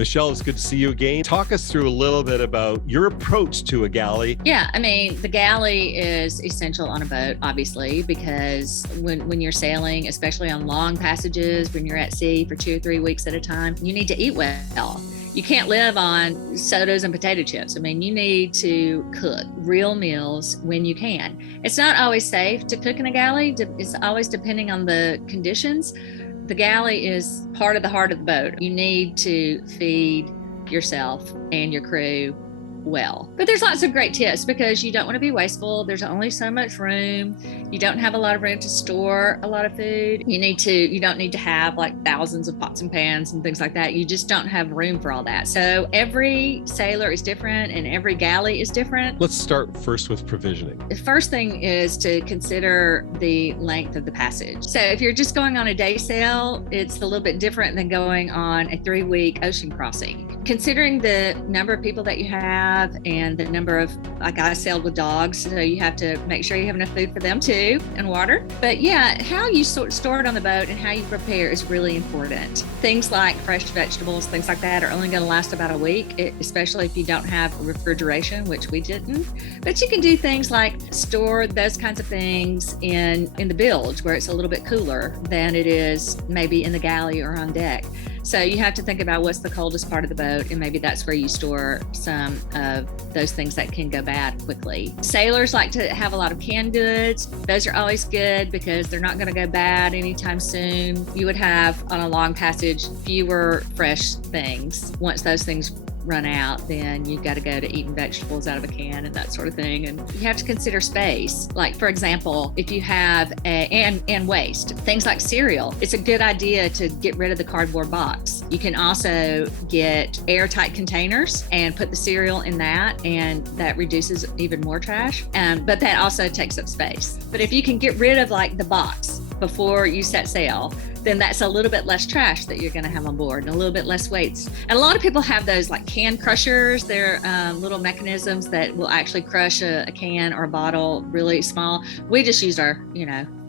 Michelle, it's good to see you again. Talk us through a little bit about your approach to a galley. Yeah, I mean, the galley is essential on a boat, obviously, because when you're sailing, especially on long passages, when you're at sea for 2 or 3 weeks at a time, you need to eat well. You can't live on sodas and potato chips. I mean, you need to cook real meals when you can. It's not always safe to cook in a galley. It's always depending on the conditions. The galley is part of the heart of the boat. You need to feed yourself and your crew well. But there's lots of great tips because you don't want to be wasteful. There's only so much room. You don't have a lot of room to store a lot of food. You don't need to have like thousands of pots and pans and things like that. You just don't have room for all that. So every sailor is different and every galley is different. Let's start first with provisioning. The first thing is to consider the length of the passage. So if you're just going on a day sail, it's a little bit different than going on a 3-week ocean crossing. Considering the number of people that you have and the number of, like I sailed with dogs, so you have to make sure you have enough food for them too and water. But yeah, how you store it on the boat and how you prepare is really important. Things like fresh vegetables, things like that are only going to last about a week, especially if you don't have refrigeration, which we didn't. But you can do things like store those kinds of things in the bilge where it's a little bit cooler than it is maybe in the galley or on deck. So you have to think about what's the coldest part of the boat, and maybe that's where you store some of those things that can go bad quickly. Sailors like to have a lot of canned goods. Those are always good because they're not going to go bad anytime soon. You would have, on a long passage, fewer fresh things. Once those things run out, then you've got to go to eating vegetables out of a can and that sort of thing. And you have to consider space. Like, for example, if you have and waste, things like cereal, it's a good idea to get rid of the cardboard box. You can also get airtight containers and put the cereal in that, and that reduces even more trash. But that also takes up space. But if you can get rid of like the box before you set sail, then that's a little bit less trash that you're going to have on board and a little bit less weights. And a lot of people have those like can crushers. They're little mechanisms that will actually crush a can or a bottle really small. We just use our,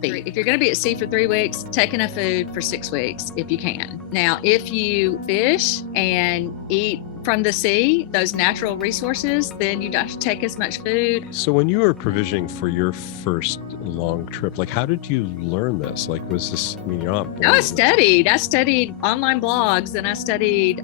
feet. If you're going to be at sea for 3 weeks, take enough food for 6 weeks if you can. Now, if you fish and eat from the sea, those natural resources, then you don't have to take as much food. So when you were provisioning for your first long trip, like how did you learn this? Like, was this, you're not born I studied online blogs, and I studied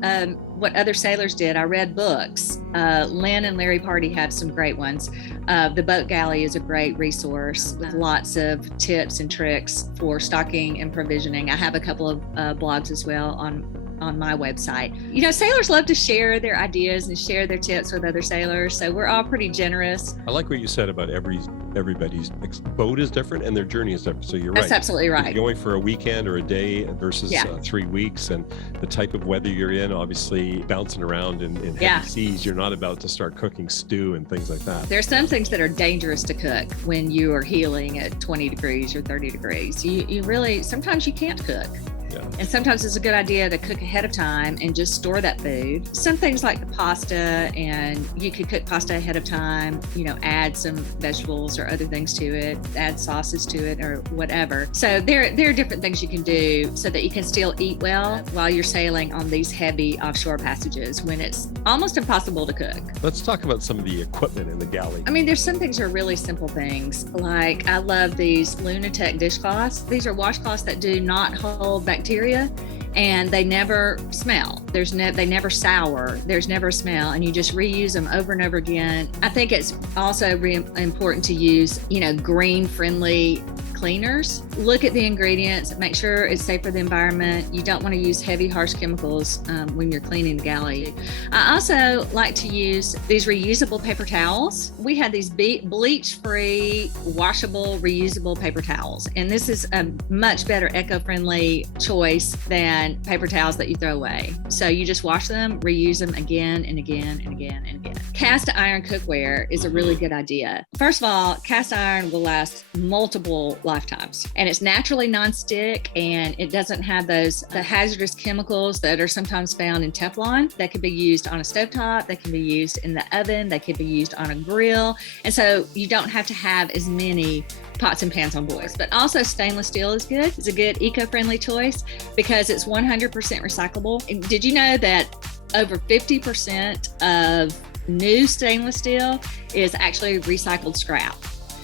what other sailors did. I read books. Lynn and Larry Party have some great ones. The Boat Galley is a great resource with lots of tips and tricks for stocking and provisioning. I have a couple of blogs as well on my website. Sailors love to share their ideas and share their tips with other sailors. So we're all pretty generous. I like what you said about everybody's boat is different and their journey is different. So you're That's right. absolutely right. If you're going for a weekend or a day versus 3 weeks, and the type of weather you're in, obviously bouncing around in heavy seas, you're not about to start cooking stew and things like that. There's some things that are dangerous to cook when you are heeling at 20 degrees or 30 degrees. You really, sometimes you can't cook. Yeah. And sometimes it's a good idea to cook ahead of time and just store that food. Some things like the pasta, and you could cook pasta ahead of time, add some vegetables or other things to it, add sauces to it or whatever. So there are different things you can do so that you can still eat well while you're sailing on these heavy offshore passages when it's almost impossible to cook. Let's talk about some of the equipment in the galley. There's some things that are really simple things. Like, I love these Lunatech dishcloths. These are washcloths that do not hold bacteria, and they never smell. They never sour. There's never a smell, and you just reuse them over and over again. I think it's also important to use, green-friendly cleaners. Look at the ingredients, make sure it's safe for the environment. You don't want to use heavy, harsh chemicals when you're cleaning the galley. I also like to use these reusable paper towels. We had these bleach-free, washable, reusable paper towels. And this is a much better eco-friendly choice than paper towels that you throw away. So you just wash them, reuse them again and again and again and again. Cast iron cookware is a really good idea. First of all, cast iron will last multiple lifetimes, and it's naturally non-stick, and it doesn't have the hazardous chemicals that are sometimes found in Teflon that can be used on a stovetop, that can be used in the oven, that can be used on a grill. And so you don't have to have as many pots and pans on board. But also stainless steel is good. It's a good eco-friendly choice because it's 100% recyclable. And did you know that over 50% of new stainless steel is actually recycled scrap.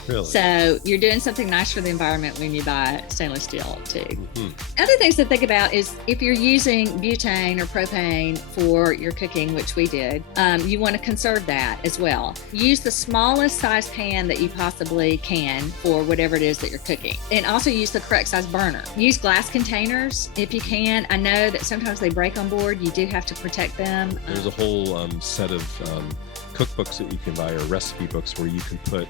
Really? So you're doing something nice for the environment when you buy stainless steel too. Mm-hmm. Other things to think about is if you're using butane or propane for your cooking, which we did, you want to conserve that as well. Use the smallest size pan that you possibly can for whatever it is that you're cooking. And also use the correct size burner. Use glass containers if you can. I know that sometimes they break on board. You do have to protect them. There's a whole set of cookbooks that you can buy, or recipe books, where you can put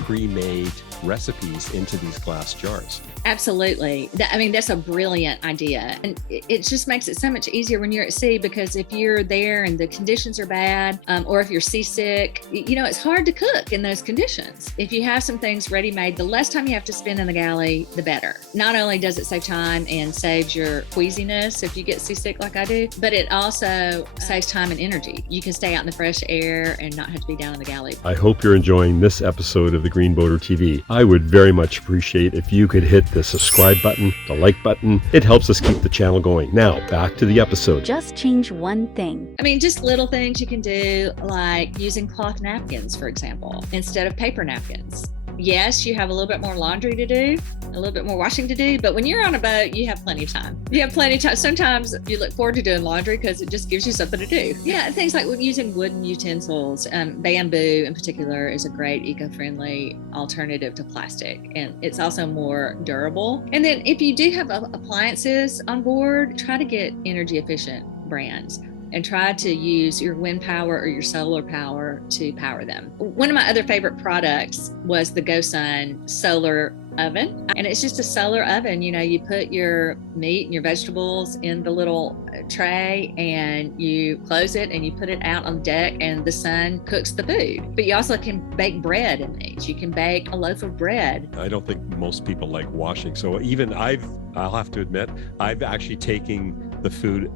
pre-made recipes into these glass jars. Absolutely. That's a brilliant idea. And it just makes it so much easier when you're at sea, because if you're there and the conditions are bad, or if you're seasick, it's hard to cook in those conditions. If you have some things ready-made, the less time you have to spend in the galley, the better. Not only does it save time and saves your queasiness if you get seasick like I do, but it also saves time and energy. You can stay out in the fresh air and not have to be down in the galley. I hope you're enjoying this episode of the Green Boater TV. I would very much appreciate if you could hit the subscribe button, the like button. It helps us keep the channel going. Now, back to the episode. Just change one thing. Just little things you can do, like using cloth napkins, for example, instead of paper napkins. Yes, you have a little bit more laundry to do, a little bit more washing to do, but when you're on a boat, you have plenty of time. Sometimes you look forward to doing laundry because it just gives you something to do. Yeah, things like using wooden utensils. Bamboo in particular is a great eco-friendly alternative to plastic, and it's also more durable. And then if you do have appliances on board, try to get energy efficient brands and try to use your wind power or your solar power to power them. One of my other favorite products was the GoSun solar oven. And it's just a solar oven. You put your meat and your vegetables in the little tray and you close it and you put it out on the deck and the sun cooks the food. But you also can bake bread in these. You can bake a loaf of bread. I don't think most people like washing. So even I'll have to admit, I've actually taken the food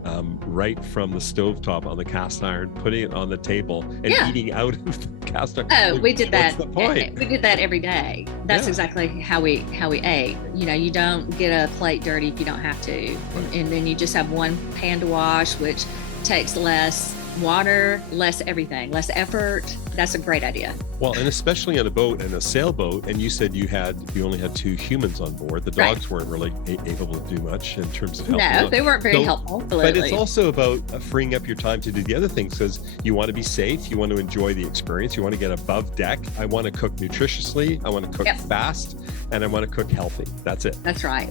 right from the stovetop on the cast iron, putting it on the table and eating out of the cast iron. Oh, we did that. What's the point? We did that every day. That's exactly how we ate. You don't get a plate dirty if you don't have to. And then you just have one pan to wash, which takes less water, less everything, less effort. That's a great idea. Well, and especially on a boat and a sailboat, and you said you only had 2 humans on board. The dogs weren't really able to do much in terms of helping. No, they weren't very helpful. But it's also about freeing up your time to do the other things, because you want to be safe, you want to enjoy the experience, you want to get above deck. I want to cook nutritiously, I want to cook fast, and I want to cook healthy. That's it. That's right.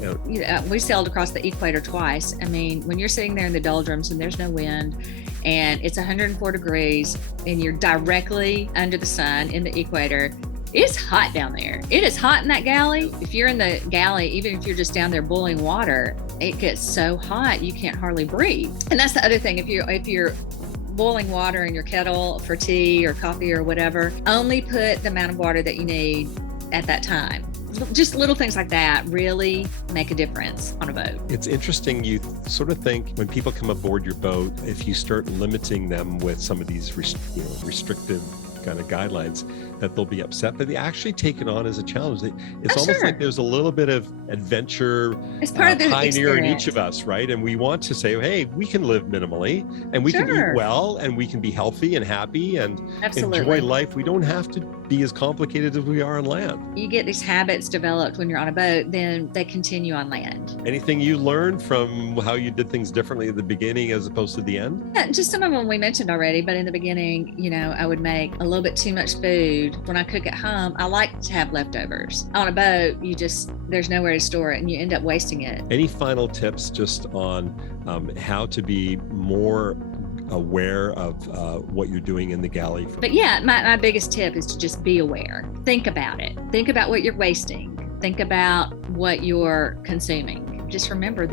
We sailed across the equator twice. When you're sitting there in the Doldrums and there's no wind and it's 104 degrees and you're directly under the sun in the equator, it's hot down there. It is hot in that galley. If you're in the galley, even if you're just down there boiling water, it gets so hot you can't hardly breathe. And that's the other thing. If you're boiling water in your kettle for tea or coffee or whatever, only put the amount of water that you need at that time. Just little things like that really make a difference on a boat. It's interesting. You sort of think when people come aboard your boat, if you start limiting them with some of these restrictive kind of guidelines, that they'll be upset, but they actually take it on as a challenge. It's almost like there's a little bit of adventure, it's part of the pioneer in experience. each of us, right? And we want to say, hey, we can live minimally and we can eat well and we can be healthy and happy and enjoy life. We don't have to be as complicated as we are on land. You get these habits developed when you're on a boat, then they continue on land. Anything you learned from how you did things differently at the beginning as opposed to the end? Yeah, just some of them we mentioned already, but in the beginning, I would make a little bit too much food. When I cook at home, I like to have leftovers. On a boat, there's nowhere to store it and you end up wasting it. Any final tips just on how to be more aware of what you're doing in the galley? But my biggest tip is to just be aware. Think about it. Think about what you're wasting. Think about what you're consuming. Just remember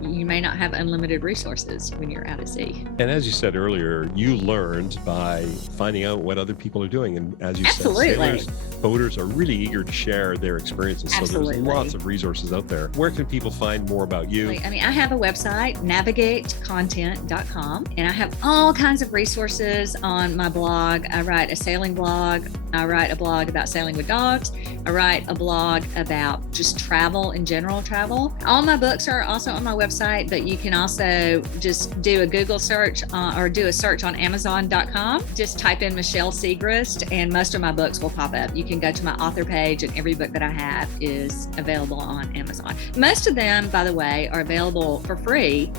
you may not have unlimited resources when you're out at sea. And as you said earlier, you learned by finding out what other people are doing. And as you said, sailors, boaters are really eager to share their experiences. Absolutely. So there's lots of resources out there. Where can people find more about you? I have a website, navigatecontent.com, and I have all kinds of resources on my blog. I write a sailing blog. I write a blog about sailing with dogs. I write a blog about just travel in general, travel. All my books are also on my website. website, but you can also just do a Google search or do a search on Amazon.com. Just type in Michelle Segrest and most of my books will pop up. You can go to my author page and every book that I have is available on Amazon. Most of them, by the way, are available for free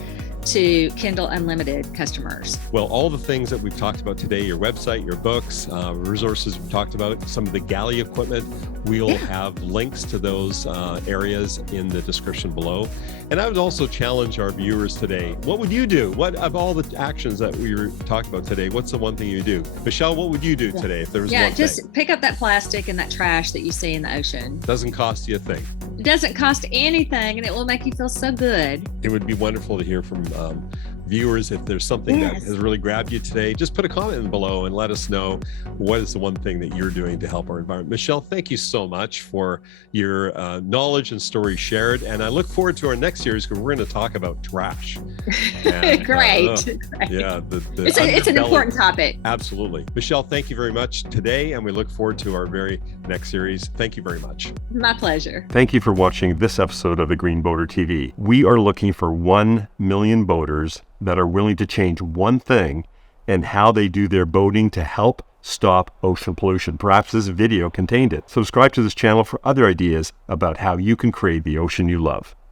to Kindle Unlimited customers. Well, all the things that we've talked about today, your website, your books, resources we've talked about, some of the galley equipment, we'll have links to those areas in the description below. And I would also challenge our viewers today. What would you do? What of all the actions that we were talking about today, what's the one thing you do? Michelle, what would you do today if there was one thing? Just pick up that plastic and that trash that you see in the ocean. Doesn't cost you a thing. It doesn't cost anything and it will make you feel so good. It would be wonderful to hear from viewers. If there's something that has really grabbed you today, just put a comment below and let us know what is the one thing that you're doing to help our environment. Michelle, thank you so much for your knowledge and story shared. And I look forward to our next series because we're going to talk about trash. And, Great. Yeah. It's an important topic. Absolutely. Michelle, thank you very much today. And we look forward to our very next series. Thank you very much. My pleasure. Thank you for watching this episode of the Green Boater TV. We are looking for 1 million boaters that are willing to change one thing and how they do their boating to help stop ocean pollution. Perhaps this video contained it. Subscribe to this channel for other ideas about how you can create the ocean you love.